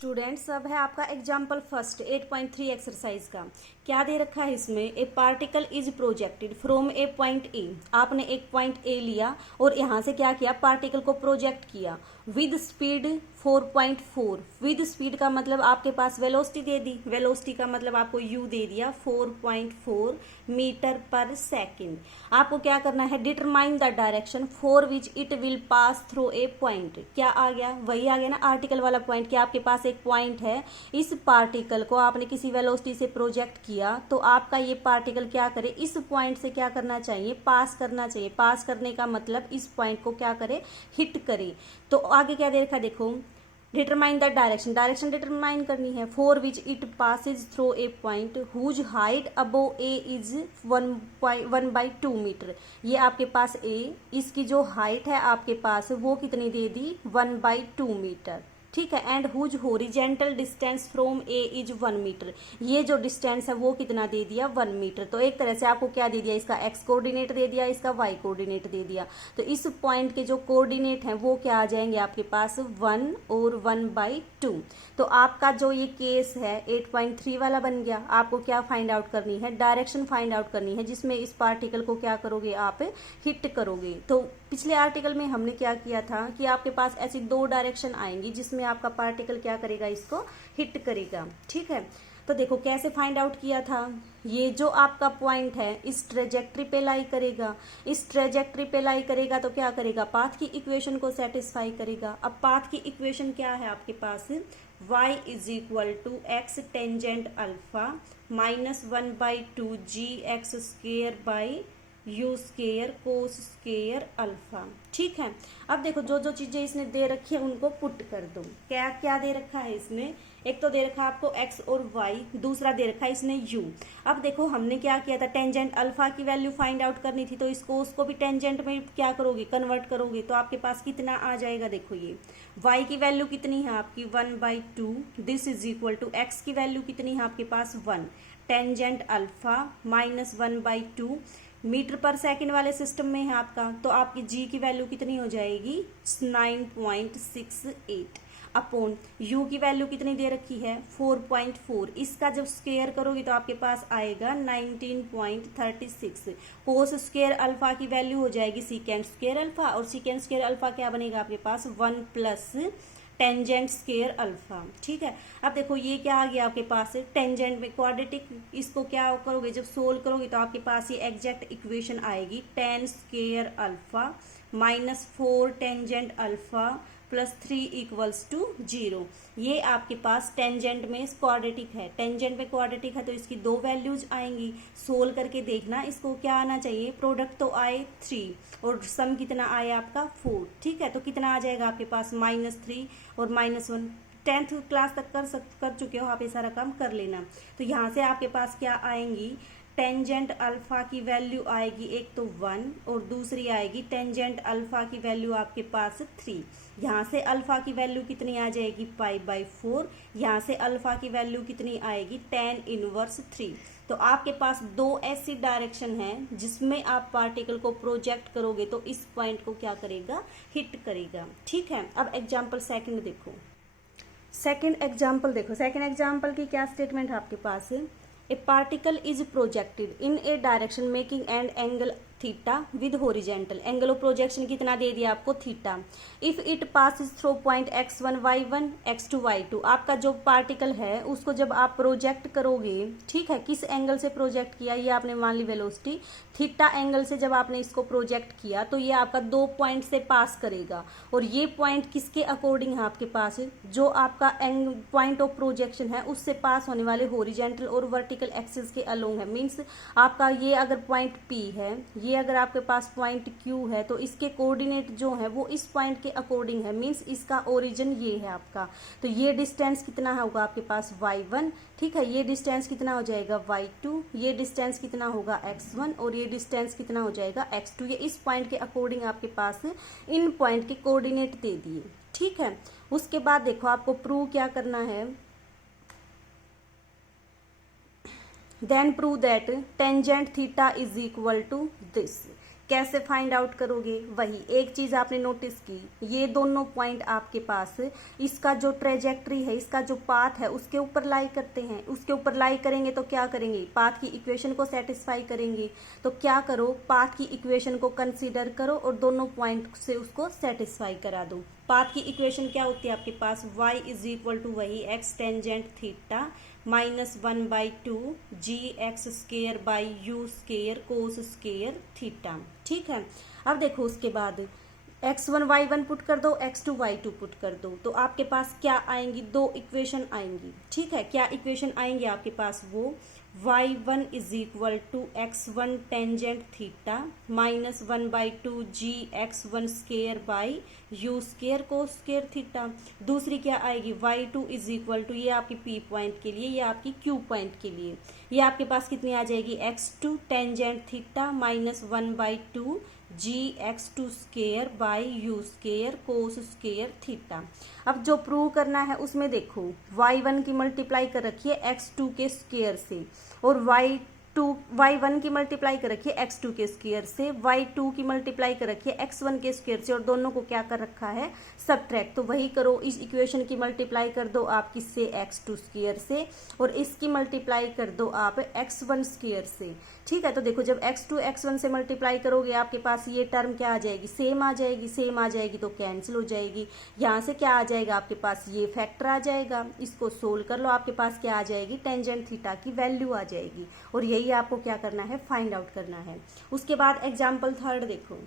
Students, अब है आपका एग्जाम्पल फर्स्ट 8.3 एक्सरसाइज का। क्या दे रखा है इसमें? ए particle is projected from A point A. आपने एक पॉइंट ए लिया और यहाँ से क्या किया, पार्टिकल को प्रोजेक्ट किया विद स्पीड 4.4। विद स्पीड का मतलब आपके पास वेलोसिटी दे दी, वेलोसिटी का मतलब आपको यू दे दिया 4.4 मीटर पर सेकेंड। आपको क्या करना है, determine the direction for which it will pass through a point. क्या आ गया? वही आ गया ना आर्टिकल वाला पॉइंट, कि आपके पास एक पॉइंट है, इस पार्टिकल को आपने किसी वेलोसिटी से प्रोजेक्ट किया तो आपका ये पार्टिकल क्या करे, इस पॉइंट से क्या करना चाहिए, पास करना चाहिए। पास करने का मतलब इस पॉइंट को क्या करे, हिट करे। तो आगे क्या दे रखा है देखो, determine the direction, direction determine करनी है। For which it passes through a point whose height above A is 1/2 meter. ये आपके पास ए, इसकी जो हाइट है आपके पास वो कितनी दे दी, 1/2 मीटर। ठीक है। And whose horizontal distance from A is 1 meter. ये जो डिस्टेंस है वो कितना दे दिया, 1 मीटर। तो एक तरह से आपको क्या दे दिया, इसका एक्स कोऑर्डिनेट दे दिया, इसका वाई कोऑर्डिनेट दे दिया। तो इस पॉइंट के जो कोऑर्डिनेट हैं वो क्या आ जाएंगे आपके पास, 1 और 1/2। तो आपका जो ये केस है 8.3 वाला बन गया। आपको क्या फाइंड आउट करनी है, डायरेक्शन फाइंड आउट करनी है, जिसमें इस पार्टिकल को क्या करोगे, आप हिट करोगे। तो पिछले आर्टिकल में हमने क्या किया था कि आपके पास ऐसी दो डायरेक्शन आएंगी जिसमें आपका पार्टिकल क्या करेगा, इसको हिट करेगा। ठीक है। तो देखो कैसे फाइंड आउट किया था। ये जो आपका पॉइंट है इस ट्रेजेक्ट्री पे लाई करेगा, इस ट्रेजेक्ट्री पे लाई करेगा तो क्या करेगा, पाथ की इक्वेशन को सेटिस्फाई करेगा। अब पाथ की इक्वेशन क्या है आपके पास, y is equal to x tangent alpha minus 1/2 g x square by u square cos square alpha. ठीक है। अब देखो जो जो चीजें इसने दे रखी है उनको पुट कर दो। क्या क्या दे रखा है इसने, एक तो दे रखा है आपको x और y, दूसरा दे रखा है इसने u। अब देखो हमने क्या किया था, टेंजेंट अल्फा की वैल्यू फाइंड आउट करनी थी, तो इसको उसको भी टेंजेंट में क्या करोगे, कन्वर्ट करोगे। तो आपके पास कितना आ जाएगा, देखो ये y की वैल्यू कितनी है आपकी 1/2, this is equal to x की वैल्यू कितनी है आपके पास 1, tangent alpha minus 1/2 meter per second वाले सिस्टम में है आपका। तो आपकी g की वैल्यू कितनी हो जाएगी, 9.68 अपॉन u की वैल्यू कितनी दे रखी है 4.4। इसका जब स्क्वायर करोगे तो आपके पास आएगा 19.36। कोस स्क्वायर अल्फा की वैल्यू हो जाएगी सीकेंड स्क्वायर अल्फा, और सीकेंड स्क्वायर अल्फा क्या बनेगा आपके पास 1 प्लस टेंजेंट स्क्वायर अल्फा। ठीक है। अब देखो ये क्या आ गया आपके पास, टेंजेंट में क्वाड्रेटिक, इसको क्या करोगे, जब सोल्व करोगे तो आपके पास ये एग्जैक्ट इक्वेशन आएगी, tan square alpha minus 4 tangent alpha plus 3 equals to 0। ये आपके पास टेंजेंट में क्वाड्रेटिक है, टेंजेंट में क्वाड्रेटिक है तो इसकी दो वैल्यूज आएंगी। सोल्व करके देखना इसको क्या आना चाहिए, प्रोडक्ट तो आए 3 और सम कितना आया आपका 4। ठीक है। तो कितना आ जाएगा आपके पास -3 और -1। 10th क्लास तक कर चुके हो आप, ये सारा काम कर लेना। तो यहाँ से आपके पास क्या आएंगी, टेंजेंट अल्फा की वैल्यू आएगी एक तो 1 और दूसरी आएगी टेंजेंट अल्फा की वैल्यू आपके पास 3। यहाँ से अल्फा की वैल्यू कितनी आ जाएगी π/4, यहाँ से अल्फा की वैल्यू कितनी आएगी tan इनवर्स 3। तो आपके पास दो ऐसी डायरेक्शन है जिसमें आप पार्टिकल को प्रोजेक्ट करोगे तो इस पॉइंट को क्या करेगा, हिट करेगा। ठीक है। अब एग्जाम्पल सेकंड देखो, सेकंड एग्जाम्पल देखो, सेकंड एग्जाम्पल की क्या स्टेटमेंट है आपके पास, a particle is projected in a direction making and angle theta with horizontal. Angle of projection कितना दे दिया आपको, theta. If it passes through point x1 y1 x2 y2। आपका जो पार्टिकल है उसको जब आप प्रोजेक्ट करोगे, ठीक है, किस एंगल से प्रोजेक्ट किया, ये आपने मान ली वेलोसिटी थीटा एंगल से जब आपने इसको प्रोजेक्ट किया तो ये आपका दो पॉइंट से पास करेगा। और ये पॉइंट किसके अकॉर्डिंग है आपके पास, जो आपका पॉइंट ऑफ प्रोजेक्शन है उससे पास होने वाले होरिजेंटल और वर्टिकल एक्सिस के अलोंग है। मीन्स आपका ये अगर पॉइंट P है, ये अगर आपके पास पॉइंट Q है तो इसके कोऑर्डिनेट जो है वो इस पॉइंट के अकॉर्डिंग है। मीन्स इसका ओरिजिन ये है आपका। तो ये डिस्टेंस कितना होगा आपके पास y1। ठीक है। ये डिस्टेंस कितना हो जाएगा y2, ये डिस्टेंस कितना होगा x1 और ये डिस्टेंस कितना हो जाएगा x2। ये इस पॉइंट के अकॉर्डिंग आपके पास इन पॉइंट के कोऑर्डिनेट दे दिए। ठीक है। उसके बाद देखो आपको प्रूव क्या करना है, then prove that tangent theta is equal to this. कैसे फाइंड आउट करोगे? वही एक चीज आपने नोटिस की, ये दोनों पॉइंट आपके पास इसका जो ट्रेजेक्ट्री है, इसका जो पाथ है उसके ऊपर लाई करते हैं। उसके ऊपर लाई करेंगे तो क्या करेंगे? पाथ की इक्वेशन को सेटिस्फाई करेंगे। तो क्या करो, पाथ की इक्वेशन को कंसीडर करो और दोनों पॉइंट से उसको सेटिस्फाई करा दो। पाथ की इक्वेशन क्या होती है आपके पास? y इज इक्वल टू वही x tangent theta -1/2 g x square by u square cos square theta. ठीक है, अब देखो उसके बाद x1 y1 पुट कर दो, x2 y2 पुट कर दो, तो आपके पास क्या आएंगी? दो इक्वेशन आएंगी। ठीक है, क्या इक्वेशन आएंगी आपके पास? वो y1 is equal to x1 tangent theta -1/2 ji x1 square by u square cos square theta. दूसरी क्या आएगी? y2 इज इक्वल टू, ये आपकी p पॉइंट के लिए, ये आपकी q पॉइंट के लिए, ये आपके पास कितनी आ जाएगी? x2 tangent theta -1/2 ji x2 square by u square cos square theta. अब जो प्रूव करना है उसमें देखो y1 की मल्टीप्लाई कर रखी है x2 के स्केयर से, और y1 की मल्टीप्लाई कर रखी है x2 के स्केयर से, y2 की मल्टीप्लाई कर रखी है x1 के स्केयर से, और दोनों को क्या कर रखा है? सबट्रैक्ट। तो वही करो, इस इक्वेशन की मल्टीप्लाई कर दो आप किससे? x2 स्केयर से, और इसकी मल्टीप्लाई कर दो आप x1 स्केयर से। ठीक है, तो देखो जब x2 x1 से मल्टीप्लाई करोगे आपके पास ये टर्म क्या आ जाएगी? सेम आ जाएगी। सेम आ जाएगी तो कैंसिल हो जाएगी। यहाँ से क्या आ जाएगा आपके पास? ये फैक्टर आ जाएगा। इसको सोल्व कर लो, आपके पास क्या आ जाएगी? टेंजेंट थीटा की वैल्यू आ जाएगी। और यही आपको क्या करना है? फाइंड आउट करना है। उसके बाद एग्जाम्पल थर्ड देखो।